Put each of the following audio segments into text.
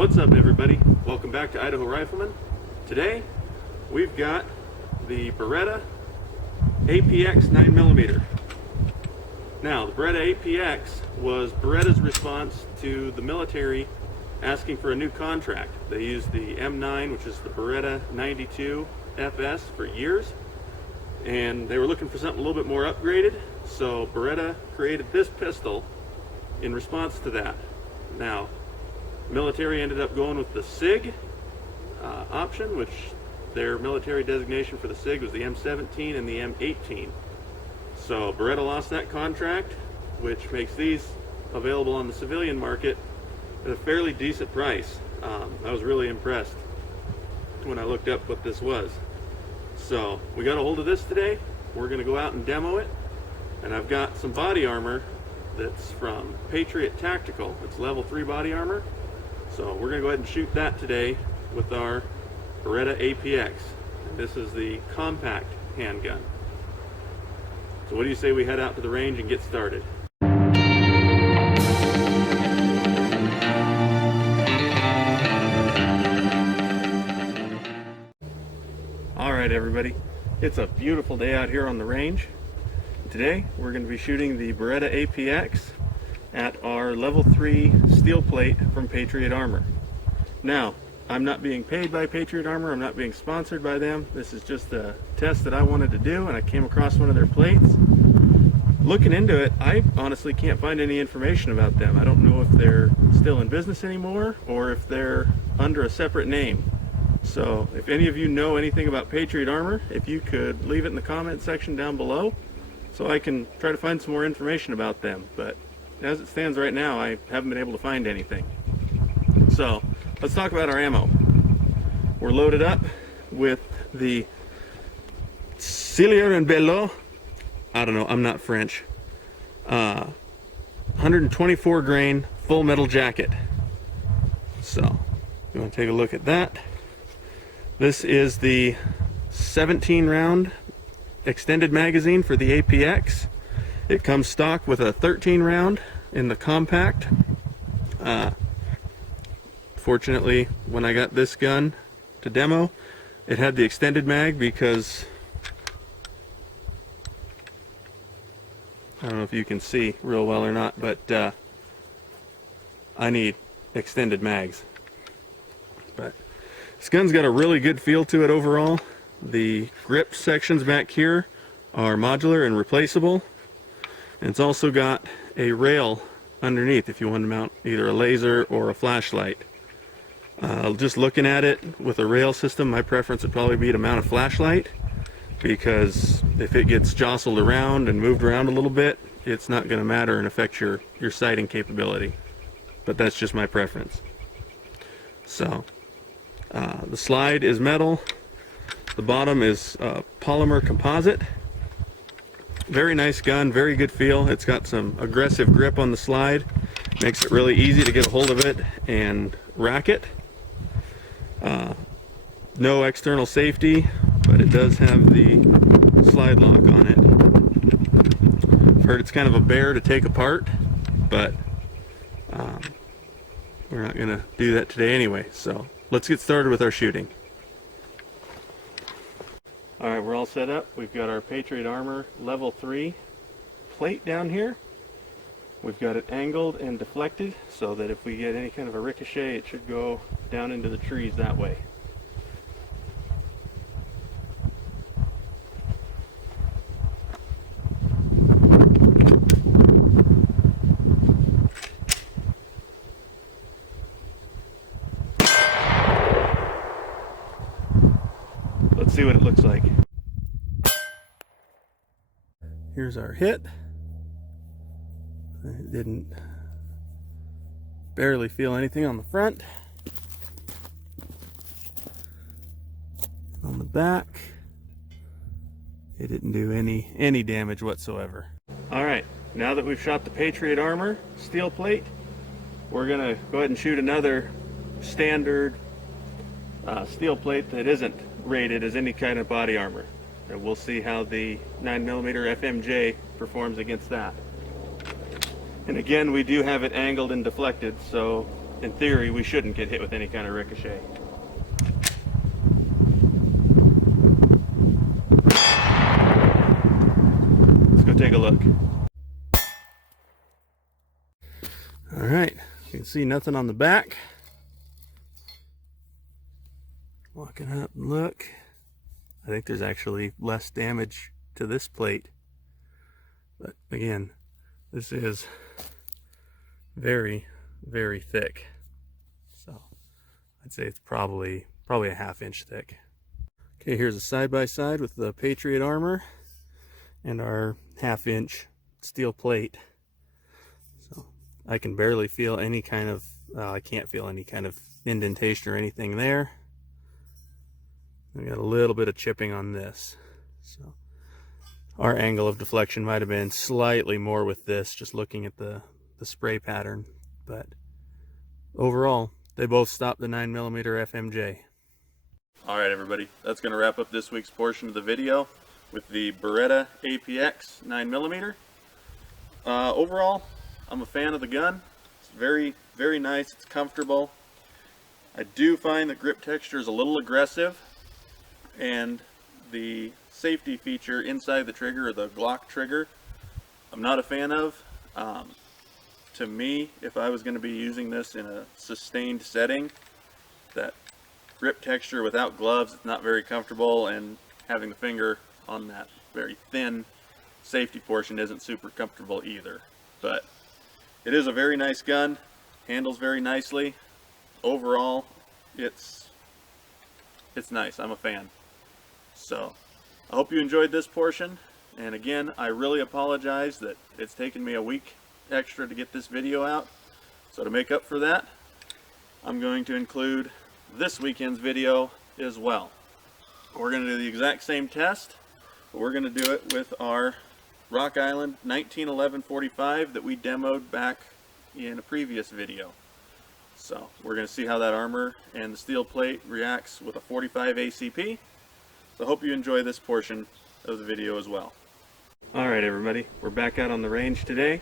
What's up, everybody? Welcome back to Idaho Rifleman. Today we've got the Beretta APX 9mm. Now, the Beretta APX was Beretta's response to the military asking for a new contract. They used the M9, which is the Beretta 92 FS, for years, and they were looking for something a little bit more upgraded, so Beretta created this pistol in response to that. Now, military ended up going with the SIG option, which their military designation for the SIG was the M17 and the M18. So Beretta lost that contract, which makes these available on the civilian market at a fairly decent price. I was really impressed when I looked up what this was. So we got a hold of this today. We're going to go out and demo it, and I've got some body armor that's from Patriot Tactical. It's level 3 body armor. So we're going to go ahead and shoot that today with our Beretta APX. And this is the compact handgun. So what do you say we head out to the range and get started? Alright, everybody, it's a beautiful day out here on the range. Today we're going to be shooting the Beretta APX at our level 3 steel plate from Patriot Armor. Now, I'm not being paid by Patriot Armor, I'm not being sponsored by them. This is just a test that I wanted to do, and I came across one of their plates. Looking into it, I honestly can't find any information about them. I don't know if they're still in business anymore or if they're under a separate name. So if any of you know anything about Patriot Armor, if you could leave it in the comment section down below so I can try to find some more information about them. But as it stands right now, I haven't been able to find anything. So let's talk about our ammo. We're loaded up with the Sellier and Bellot. I don't know, I'm not French. 124 grain full metal jacket. So you want to take a look at that. This is the 17 round extended magazine for the APX. It comes stock with a 13 round in the compact. Fortunately, when I got this gun to demo, it had the extended mag because I don't know if you can see real well or not, but I need extended mags. But this gun's got a really good feel to it overall. The grip sections back here are modular and replaceable. And it's also got a rail underneath if you want to mount either a laser or a flashlight. Just looking at it with a rail system, my preference would probably be to mount a flashlight, because if it gets jostled around and moved around a little bit, it's not going to matter and affect your sighting capability. But that's just my preference. So the slide is metal. The bottom is polymer composite. Very nice gun, very good feel. It's got some aggressive grip on the slide. Makes it really easy to get a hold of it and rack it. No external safety, but it does have the slide lock on it. I've heard it's kind of a bear to take apart, but we're not going to do that today anyway. So let's get started with our shooting. Alright, we're all set up. We've got our Patriot Armor level 3 plate down here. We've got it angled and deflected so that if we get any kind of a ricochet, it should go down into the trees that way. Let's see what it looks like. Here's our hit. It didn't barely feel anything on the front. On the back, it didn't do any damage whatsoever. Alright, now that we've shot the Patriot Armor steel plate, we're gonna go ahead and shoot another standard steel plate that isn't rated as any kind of body armor. And we'll see how the 9mm FMJ performs against that. And again, we do have it angled and deflected, so in theory, we shouldn't get hit with any kind of ricochet. Let's go take a look. All right, you can see nothing on the back. Walking up and look. I think there's actually less damage to this plate. But again, this is very, very thick. So I'd say it's probably a 1/2 inch thick. Okay, here's a side-by-side with the Patriot armor and our 1/2 inch steel plate. So I can barely feel any kind of, I can't feel any kind of indentation or anything there. I got a little bit of chipping on this. So our angle of deflection might have been slightly more with this, just looking at the spray pattern. But overall, they both stopped the 9mm FMJ. All right, everybody, that's going to wrap up this week's portion of the video with the Beretta APX 9mm. Overall, I'm a fan of the gun. It's very, very nice. It's comfortable. I do find the grip texture is a little aggressive, and the safety feature inside the trigger, or the Glock trigger, I'm not a fan of. To me, if I was going to be using this in a sustained setting, that grip texture without gloves, it's not very comfortable, and having the finger on that very thin safety portion isn't super comfortable either. But it is a very nice gun, handles very nicely. Overall, it's nice. I'm a fan. So I hope you enjoyed this portion, and again, I really apologize that it's taken me a week extra to get this video out. So to make up for that, I'm going to include this weekend's video as well. We're going to do the exact same test, but we're going to do it with our Rock Island 1911-45 that we demoed back in a previous video. So we're going to see how that armor and the steel plate reacts with a 45 ACP. So I hope you enjoy this portion of the video as well. Alright, everybody, we're back out on the range today.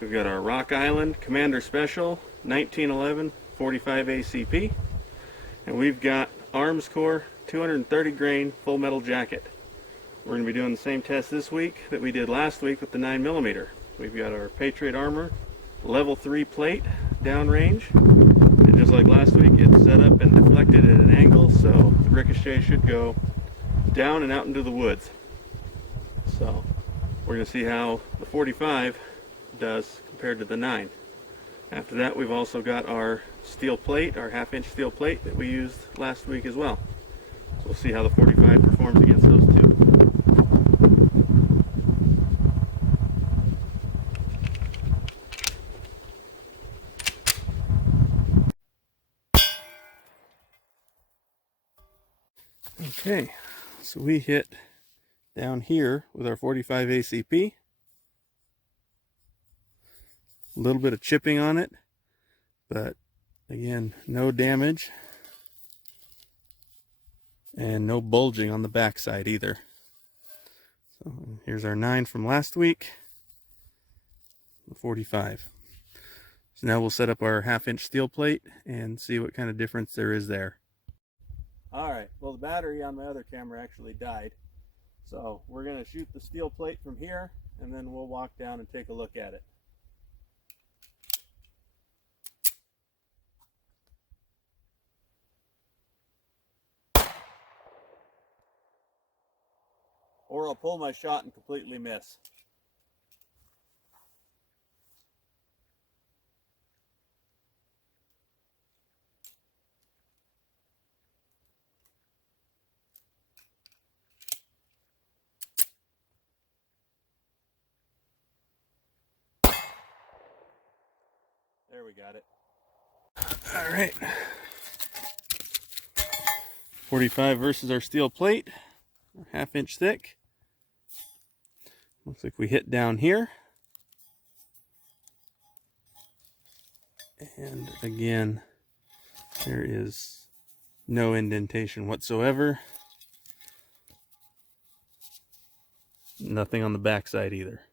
We've got our Rock Island Commander Special 1911-45 ACP, and we've got Armscor 230 grain full metal jacket. We're going to be doing the same test this week that we did last week with the 9mm. We've got our Patriot armor level 3 plate downrange, and just like last week, it's set up and deflected at an angle, so the ricochet should go down and out into the woods. So we're going to see how the 45 does compared to the 9. After that, we've also got our steel plate, our 1/2 inch steel plate that we used last week as well. So we'll see how the 45 performs against those two. Okay, so we hit down here with our 45 ACP. A little bit of chipping on it, but again, no damage, and no bulging on the backside either. So here's our 9 from last week, the 45. So now we'll set up our 1/2 inch steel plate and see what kind of difference there is there. Alright, well, the battery on my other camera actually died, so we're going to shoot the steel plate from here, and then we'll walk down and take a look at it. Or I'll pull my shot and completely miss. There, we got it. All right. 45 versus our steel plate, 1/2 inch thick. Looks like we hit down here. And again, there is no indentation whatsoever. Nothing on the backside either.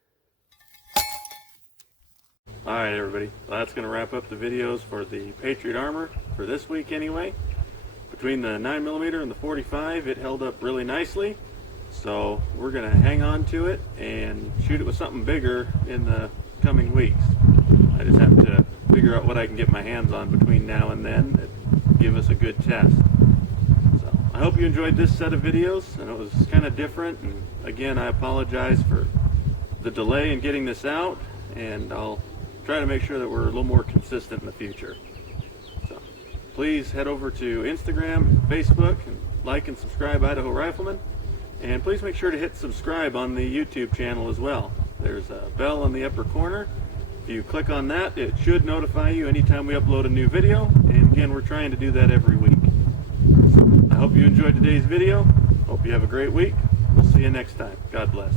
Alright everybody, well, that's going to wrap up the videos for the Patriot armor for this week anyway. Between the 9mm and the 45, it held up really nicely. So we're going to hang on to it and shoot it with something bigger in the coming weeks. I just have to figure out what I can get my hands on between now and then that give us a good test. So I hope you enjoyed this set of videos, and it was kind of different. And again, I apologize for the delay in getting this out, and I'll try to make sure that we're a little more consistent in the future. So please head over to Instagram, Facebook, and like and subscribe Idaho Rifleman. And please make sure to hit subscribe on the YouTube channel as well. There's a bell on the upper corner. If you click on that, it should notify you anytime we upload a new video. And again, we're trying to do that every week. So I hope you enjoyed today's video. Hope you have a great week. We'll see you next time. God bless.